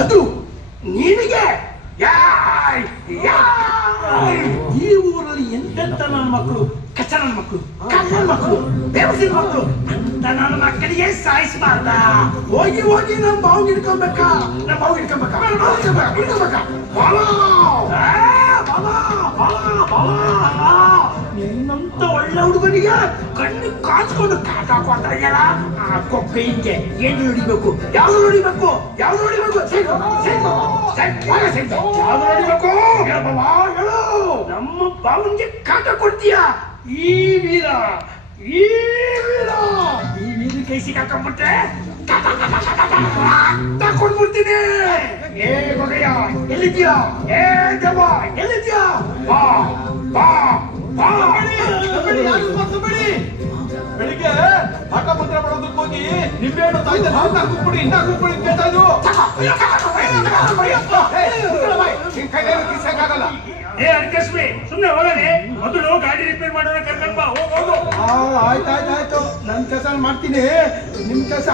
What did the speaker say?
ಅದು ನಿನಗೆ. ಈ ಊರಲ್ಲಿ ಎಂತೆಂತ ನನ್ನ ಮಕ್ಕಳು, ಕಚ್ಚ ನನ್ನ ಮಕ್ಕಳು, ಕಳ್ಳನ ಮಕ್ಕಳು, ಬೇವಸಿನ ಮಕ್ಕಳು ಅಂತ ನನ್ನ ಮಕ್ಕಳಿಗೆ ಸಾಯಿಸಬಾರ್ದ. ಹೋಗಿ ಹೋಗಿ ನಮ್ಮ ಬಾವು ಹಿಡ್ಕೊಬೇಕಾ, ನಮ್ಮ ಬಾವು ಹಿಡ್ಕೊಬೇಕಾ, ಹಿಡ್ಕೊಬೇಕಾ. ನಿನ್ನಂತ ಒಳ್ಳೆ ಹುಡುಗನಿಗೆ ಕಣ್ಣು ಕಾಚ್ಕೊಂಡು ಕಾಟ ಕೊಡ್ತಾ ಇದೆಯಲ್ಲ, ಆ ಕೊಕ್ಕೆ ಹಿಂಗೆ ಏನು ನೋಡಿಬೇಕು, ಯಾವ್ದು ನೋಡಿಬೇಕು, ಯಾವ್ದು ನೋಡಿಬೇಕು, ಯಾವ್ದು ನೋಡಿಬೇಕು ಹೇಳು. ನಮ್ಮ ಬಾವನ್ಗೆ ಕಾಟ ಕೊಡ್ತೀಯ. ಈ ವೀರ ಈ ವೀರ ಈ ವೀರ ಕೈ ಸಿಕ್ಕಾಕೊಂಡ್ಬಿಟ್ರೆ ಕೊಡ್ಬಿಡ್ತೀನಿ. ಏ ಮಗಯ್ಯ ಎಲ್ಲಿದ್ಯಾ? ಏ ದೆವ್ವ ಎಲ್ಲಿದ್ಯಾ? ಬಾ ಬಾ ಬಾ. ಬೆಳಿಗ್ಗೆ ಹಠಮಂತ್ರ ಮಾಡೋದಕ್ಕೆ ಹೋಗಿ ನಿಂಬೆಹಣ್ಣು ತಾಯ್ತ ಕೂತ್ಬಿಡಿ, ಇನ್ನ ಕೂತ್ಬಿಡಿ ಕೇಳ್ತಾ ಇದ್ರು. ಏ ಅಡ್ಕಸ್ಮಿ ಸುಮ್ನೆ ಹೋಗನೆ, ಮೊದಲು ಗಾಡಿ ರಿಪೇರ್ ಮಾಡೋಣ ಕರ್ಕೊಂಡ್ ಬಾ. ಹೋಗು. ಆಯ್ತಾಯ್ತಾಯ್ತು, ನನ್ ಕೆಲಸ ಮಾಡ್ತೀನಿ, ನಿಮ್ ಕೆಲಸ